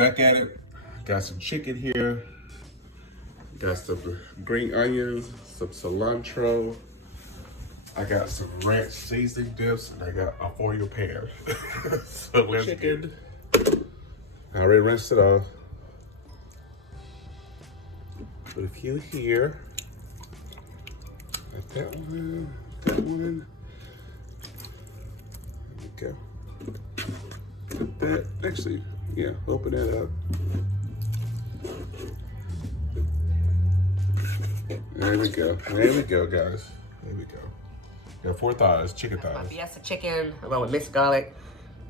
back at it. Got some chicken here. Got some green onions, some cilantro. I got some ranch seasoning dips, and I got a foil pan. So let's chicken. I already rinsed it off. Put a few here. Got that one. That one. There we go. Put that. Actually, yeah. Open that up. There we go. There we go, guys. There we go. Got 4 thighs, chicken thighs. My Fiesta chicken, along with mixed garlic,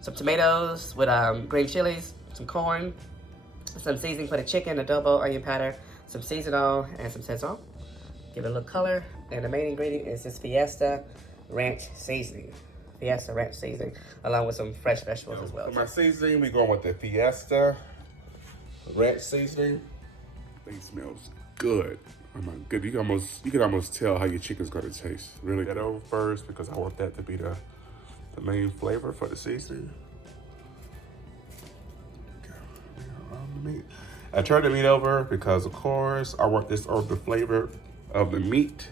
some tomatoes with green chilies, some corn, some seasoning for the chicken, adobo, onion powder, some seasonal, and some sazon. Give it a little color. And the main ingredient is this Fiesta ranch seasoning. Fiesta ranch seasoning, along with some fresh vegetables as well. For my seasoning, we're going with the Fiesta ranch seasoning. Thing smells good. Oh my good, you can almost tell how your chicken's gonna taste. Really get over first because I want that to be the main flavor for the seasoning. I turned the meat over because of course I want this on the flavor of the meat.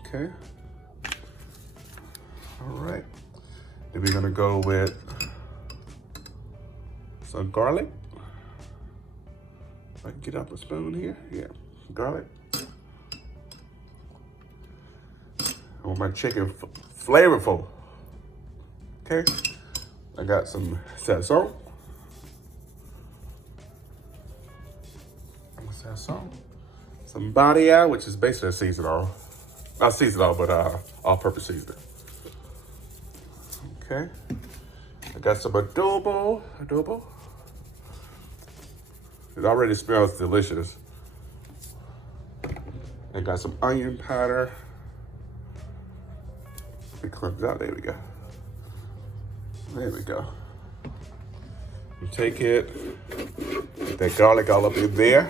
Okay. All right. Then we're gonna go with some garlic. If I can get out the spoon here. Yeah, garlic. I want my chicken flavorful. Okay. I got some sazon. Some barilla, which is basically a seasonal. Not seasonal, but all-purpose seasoning. Okay. I got some adobo. It already smells delicious. I got some onion powder. It comes out, there we go. There we go. You take it, put that garlic all up in there.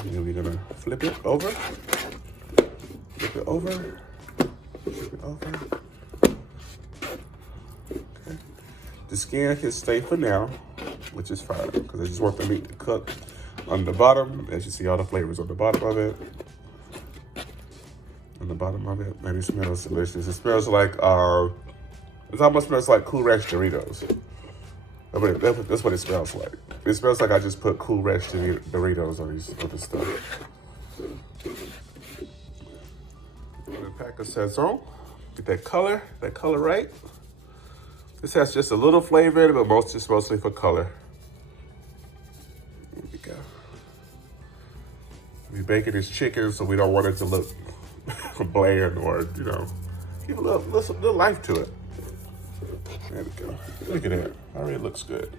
And then we're gonna flip it over. Flip it over. Flip it over. Okay. The skin can stay for now, which is fine, because I just want the meat to cook on the bottom. As you see, all the flavors on the bottom of it. On the bottom of it, man, it smells delicious. It smells like, it almost smells like Cool Ranch Doritos. That's what it smells like. It smells like I just put Cool Ranch Doritos on this stuff. And a pack of sazon. Get that color right. This has just a little flavor in it, but just mostly for color. There we go. We're baking this chicken, so we don't want it to look bland or, give a little life to it. There we go. Look at that. Already looks good.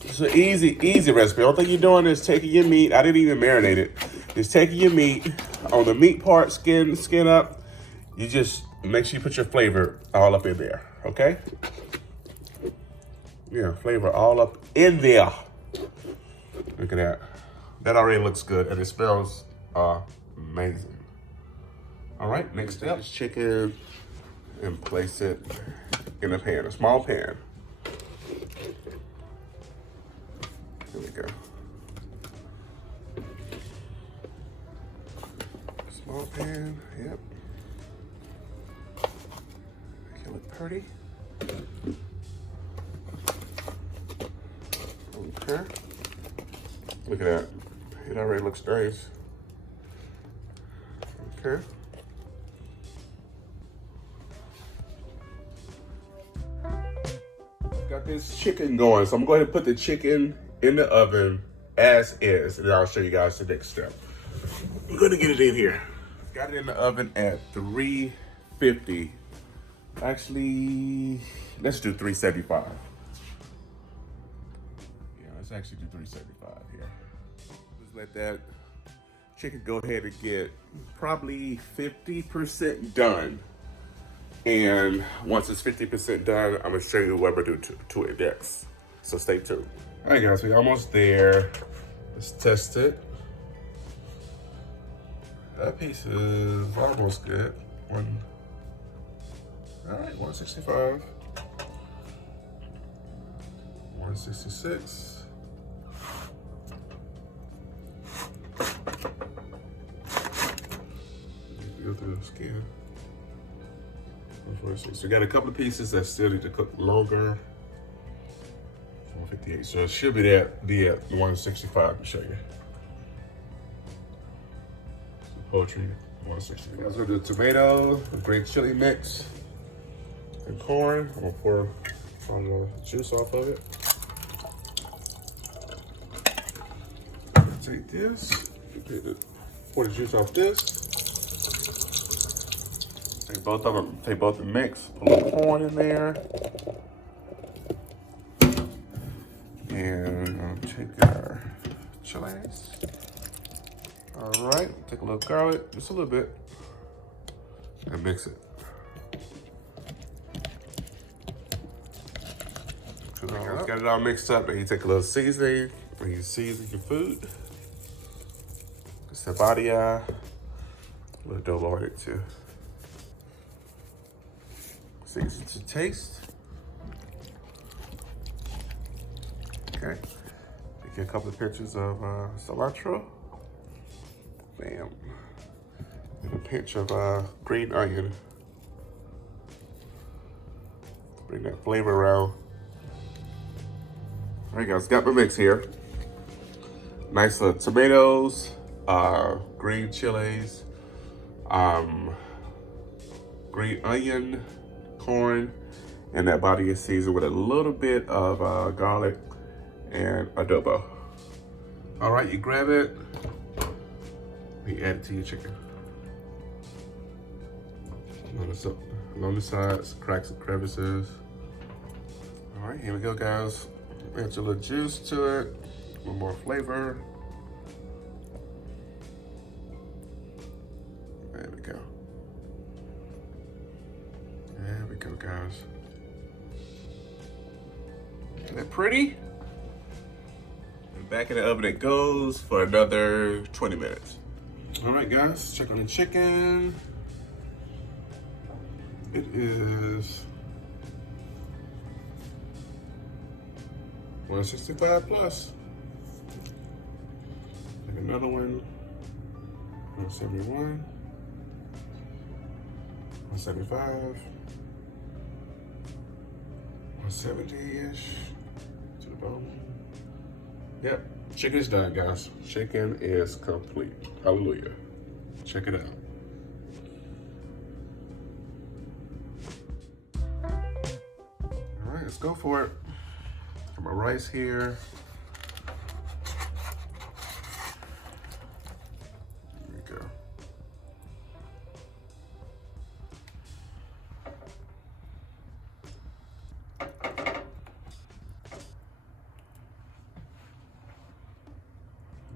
It's an easy recipe. The only thing you're doing is taking your meat. I didn't even marinate it. Just taking your meat on the meat part, skin up. You just make sure you put your flavor all up in there, okay? Yeah, flavor all up in there. Look at that. That already looks good, and it smells amazing. All right, next step is chicken, and place it in a pan, a small pan. Here we go. Small pan, yep. Make it look pretty. Okay. Look at that. It already looks nice. Okay. Got this chicken going, so I'm going to put the chicken in the oven as is, and then I'll show you guys the next step. I'm going to get it in here. Got it in the oven at 350. Actually, let's do 375. Yeah, let's actually do 375 here. Just let that chicken go ahead and get probably 50% done. And once it's 50% done, I'm gonna show you what we're gonna do to it next. So stay tuned. All right, guys, we're almost there. Let's test it. That piece is almost good. All right, 165. 166. Go through the skin. 146. So we got a couple of pieces that still need to cook longer. 158. So it should be at 165 to show you. So poultry, 165. I'm gonna do tomato, green chili mix, and corn. I'm gonna pour some of the juice off of it. Take this, pour the juice off this. Take both of them, take both the mix, put a little corn in there. And take our chiles. All right, take a little garlic, just a little bit, and mix it. Got it all mixed up, and you take a little seasoning when you season your food. Just a a little adobo on it too. Season to taste. Okay. Take a couple of pinches of cilantro. Bam. And a pinch of green onion. Bring that flavor around. All right, guys, got my mix here. Nice tomatoes, green chilies, green onion, corn, and that body is seasoned with a little bit of garlic and adobo. All right, you grab it, you add it to your chicken. Along the sides, cracks and crevices. All right, here we go, guys. Add a little juice to it, a little more flavor. There we go. There we go, guys. Isn't that pretty? And back in the oven it goes for another 20 minutes. All right, guys, check on the chicken. It is 165 plus. Take another one. 171. 175. 170-ish. To the bone. Yep. Chicken is done, guys. Chicken is complete. Hallelujah. Check it out. All right, let's go for it. Got my rice here. There we go.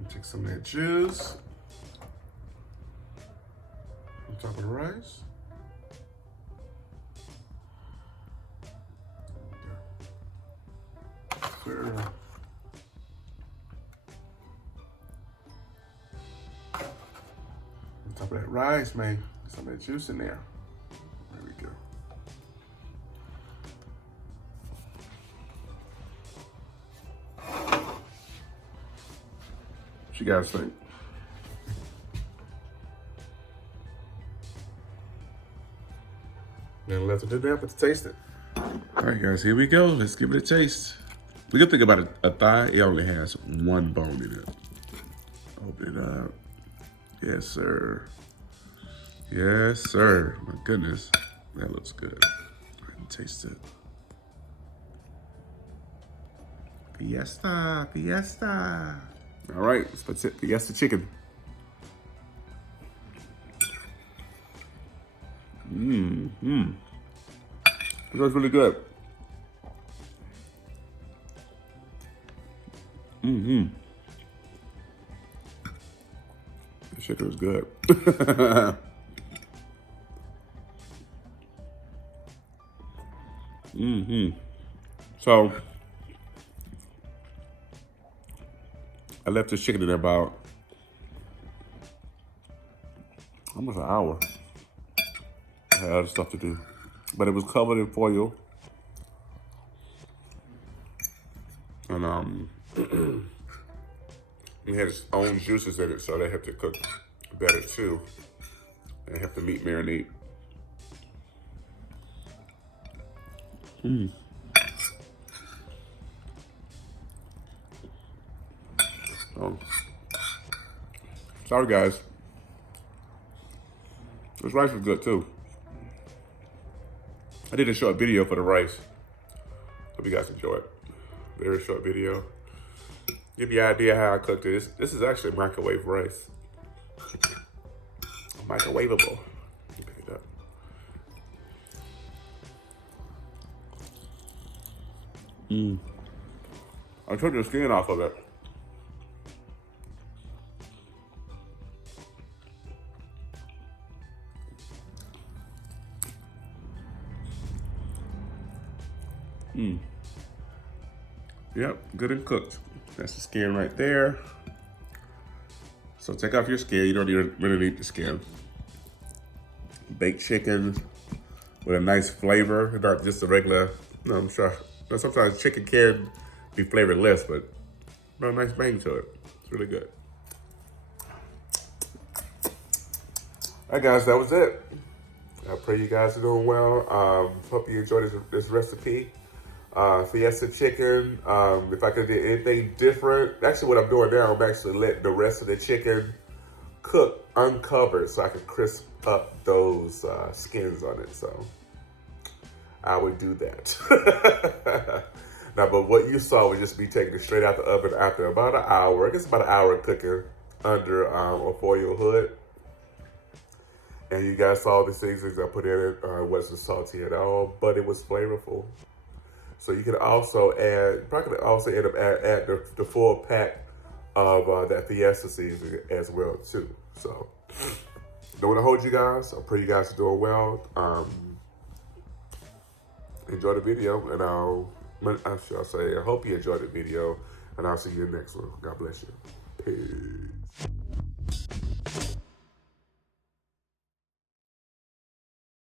Take some of that juice on top of the rice. Sure. On top of that rice, man, some of that juice in there. There we go. What you guys think? Nothing left to do now but to taste it. All right, guys, here we go. Let's give it a taste. The good thing about a thigh, it only has one bone in it. Open it up. Yes, sir. Yes, sir. My goodness, that looks good. Go ahead and taste it. Fiesta, fiesta. All right, that's it. Fiesta chicken. It was really good. The chicken was good. So I left this chicken in there about almost an hour. I had other stuff to do. but it was covered in foil. And it had its own juices in it, so they have to cook better too. They have the meat marinate. Oh. Sorry guys. This rice was good too. I did a short video for the rice. Hope you guys enjoy it. Very short video. Give you an idea how I cooked this. This is actually microwave rice. Microwavable. Pick it up. I took the skin off of it. Yep, good and cooked. That's the skin right there. So take off your skin. You don't really need the skin. Baked chicken with a nice flavor, not just a regular. No, I'm sure. Now, sometimes chicken can be flavorless, but a nice bang to it. It's really good. All right, guys, that was it. I pray you guys are doing well. Hope you enjoyed this recipe. Fiesta chicken. If I could do anything different, actually what I'm doing now, I'm actually letting the rest of the chicken cook uncovered so I can crisp up those skins on it. So I would do that. Now, but what you saw was just me taking it straight out the oven after about an hour. I guess about an hour cooking under a foil hood. And you guys saw the seasonings I put in it. It wasn't salty at all, but it was flavorful. So you can also add, probably also end up add the full pack of that Fiesta seasoning as well too. So don't want to hold you guys. I pray you guys are doing well. Enjoy the video, and I hope you enjoyed the video, and I'll see you in the next one. God bless you. Peace.